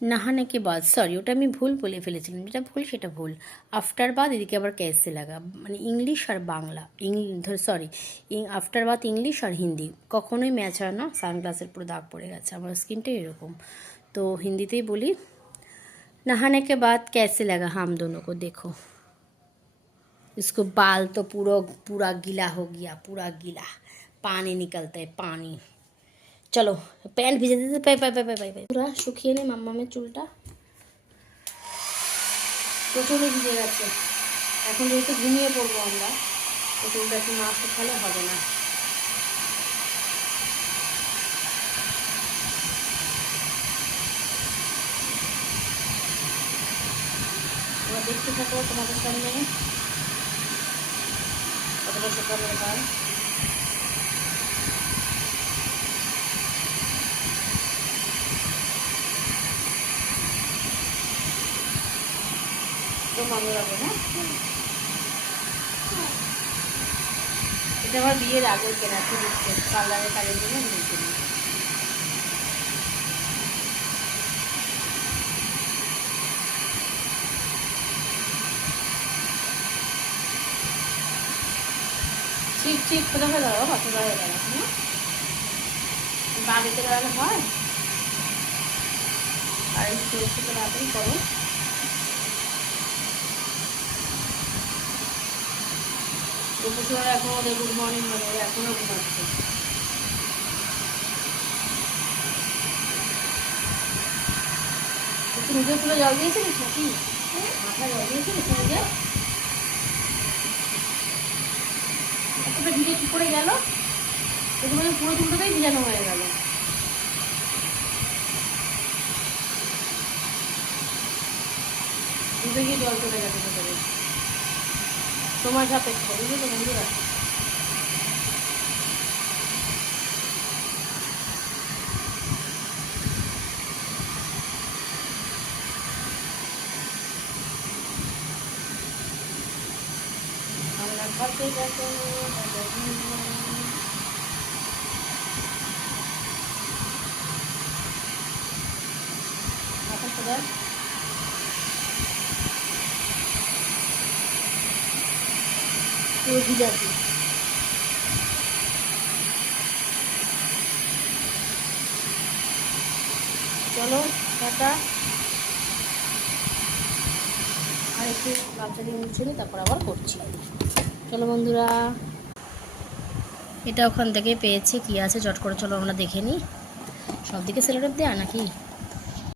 नहाने के बाद সরি ওটা আমি ভুল বলে ফেলেছিলাম, যেটা ভুল সেটা ভুল। আফটার বাদ এদিকে আবার ক্যাসে লাগা, মানে ইংলিশ আর বাংলা, সরি আফটার বাদ ইংলিশ আর হিন্দি কখনোই ম্যাচ হয় না। সানগ্লাসের পুরো দাগ পড়ে গেছে, আমার স্কিনটাই এরকম। তো হিন্দিতেই বলি, नहाने के बाद कैसे लगा हम दोनों को, देखो इसको बाल तो पूरा गीला हो गया, पूरा गीला, पानी निकलता है पानी। चलो প্যান্ট ভিজে দিতে পাই পাই পাই পাই পাই পাই পুরা শুকিয়ে নে মাম্মামের চুলটা, প্রচুরই ভিজে গেছে। এখন যেহেতু ঘুমিয়ে পড়বো আমরা, তো চুলটা একটু না শুকালে হবে না। তোমরা দেখতে থাকো তোমাদের সামনে কতটা শুকানোর হয়। তো ভালো লাগে না, এটা আমার বিয়ের আগে কেনা, কি দিচ্ছে পার্লারে কাজের জন্য নিয়েছিল। ঠিক ঠিক কোথাও দাঁড়াও, হাতে দাঁড়িয়ে দাঁড়াও, হ্যাঁ বাড়িতে দাঁড়ানো হয়। আর একটু একটু তাড়াতাড়ি করো। দুপুর এখন ওদের গুড মর্নিং হবে, এখনও ঘুমাচ্ছে। একটু নিজে তুলে জল দিয়েছিলিস নাকি, মাথায় জল দিয়েছিলিস নিজে? এতটা ভিজে কী করে গেল? তোমাদের পুরো চুলটাতেই ভিজানো হয়ে গেল। ডুবে গিয়ে জল চলে গেছে ভেতরে, সময় সাপেক্ষ, বুঝলি তো বন্ধুরা। আমরা খাতে যাবো মাথা খোদা। পুরো ভিজাচ্ছি। চলো টাটা, আর একটু বাচ্চা দিয়ে মুছে নিই, তারপর আবার করছি। চলো বন্ধুরা, এটা ওখান থেকে পেয়েছি, কি আছে চট করে চলো আমরা দেখে নিই। সব দিকে সেলোটেপ দেয়া নাকি?